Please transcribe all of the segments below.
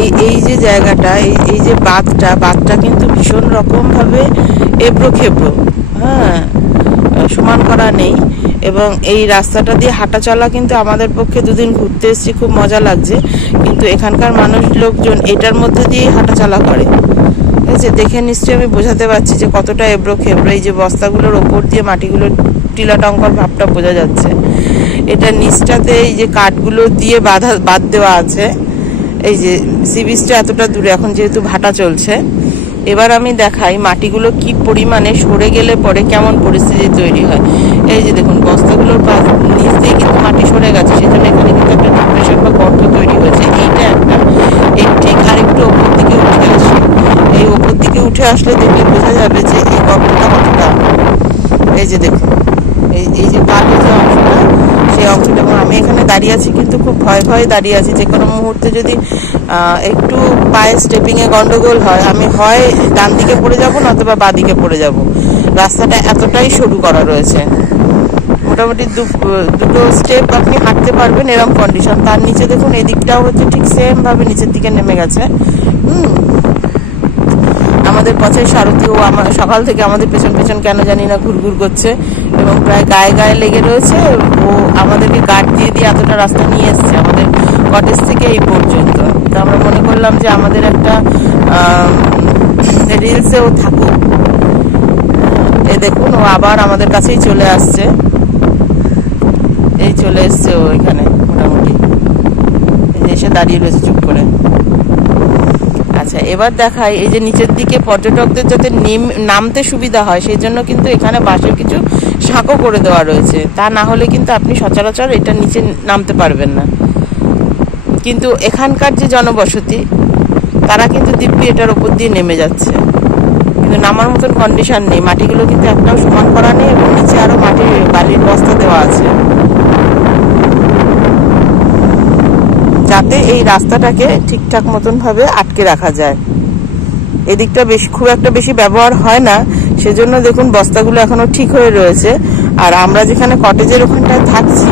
এই যে জায়গাটা, এই যে বাঁধটা কিন্তু ভীষণ রকম ভাবে এবড়ো খেবড়ো, হ্যাঁ, সমান করা নেই। এবং এই রাস্তাটা দিয়ে হাঁটা চলা কিন্তু আমাদের পক্ষে দুদিন ঘুরতে এসেছি, খুব মজা লাগছে, কিন্তু এখানকার লোকজন এটার মধ্যে দিয়ে হাঁটা চলা করে। ঠিক আছে, দেখে নিশ্চয়ই আমি বোঝাতে পারছি যে কতটা এবড়ো খেবড়ো। এই যে বস্তাগুলোর ওপর দিয়ে মাটিগুলো টিলাটঙ্কর ভাবটা বোঝা যাচ্ছে। এটা নিচটাতে এই যে কাঠগুলো দিয়ে বাঁধ দেওয়া আছে। এই যে সি বিচটা এতটা দূরে, এখন যেহেতু ভাটা চলছে। এবার আমি দেখাই মাটিগুলো কি পরিমাণে সরে গেলে পরে কেমন পরিস্থিতি তৈরি হয়। এই যে দেখুন বস্তাগুলোর নিচ দিয়ে কিন্তু মাটি সরে গেছে, সেজন্য এখানে কিন্তু একটা ডিপ্রেশন বা গর্ত তৈরি হয়েছে। এইটা একটা, এর ঠিক আরেকটু ওপর দিকে উঠে আসে। এই ওপর দিকে উঠে আসলে দেখলে বোঝা যাবে যে এই গর্তটা কতটা। এই যে দেখুন এই যে কালো যে অংশটা, সেই অংশটা। এবং আমি এখানে দাঁড়িয়ে আছি কিন্তু খুব ভয়ে দাঁড়িয়ে আছি, যে কোনো মুহূর্তে যদি একটু পায়ে স্টেপিং এ গন্ডগোল হয়, আমি হয় ডান দিকে পড়ে যাবো নতুবা বাঁ দিকে পড়ে যাব। রাস্তাটা এতটাই সরু করা রয়েছে, মোটামুটি দুটো স্টেপ আপনি হাঁটতে পারবেন এরকম কন্ডিশন। তার নিচে দেখুন এদিকটাও হচ্ছে ঠিক সেম ভাবে নিচের দিকে নেমে গেছে। আমাদের পথের সারথি ও সকাল থেকে আমাদের পেছন পেছন কেন জানি না ঘুরঘুর করছে এবং প্রায় গায়ে লেগে রয়েছে। ও আমাদেরকে গার্ড দিয়ে এতটা রাস্তা নিয়ে এসছে আমাদের কটেজ থেকে এই পর্যন্ত। তো আমরা মনে করলাম যে আমাদের একটা রিলসেও থাকুক। এই দেখুন ও আবার আমাদের কাছেই চলে আসছে, এই চলে এসছে ও এখানে, মোটামুটি এসে দাঁড়িয়ে রয়েছে চুপ করে। আচ্ছা, এবার দেখাই এই যে নিচের দিকে পর্যটকদের যাতে নামতে সুবিধা হয় সেই জন্য কিন্তু এখানে বাঁশের কিছু সাঁকো করে দেওয়া রয়েছে। তা না হলে কিন্তু আপনি সচরাচর এটা নিচে নামতে পারবেন না। কিন্তু এখানকার যে জনবসতি তারা কিন্তু দিব্যি এটার উপর দিয়ে নেমে যাচ্ছে, কিন্তু নামার মতন কন্ডিশন নেই। মাটিগুলো কিন্তু একটাও সমান করা নেই এবং নিচে আরো বালির বস্তা দেওয়া আছে, যাতে এই রাস্তাটাকে ঠিকঠাক মতন ভাবে আটকে রাখা যায়। এদিকটা খুব একটা বেশি ব্যবহার হয় না, সেজন্য দেখুন বস্তাগুলো এখনো ঠিক হয়ে রয়েছে। আর আমরা যেখানে কটেজের ওখানটায় থাকছি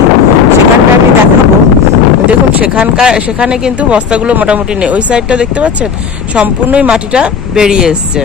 সেখানটা আমি দেখাবো। দেখুন সেখানে কিন্তু বস্তাগুলো মোটামুটি নেই। ওই সাইডটা দেখতে পাচ্ছেন সম্পূর্ণই মাটিটা বেরিয়ে এসছে।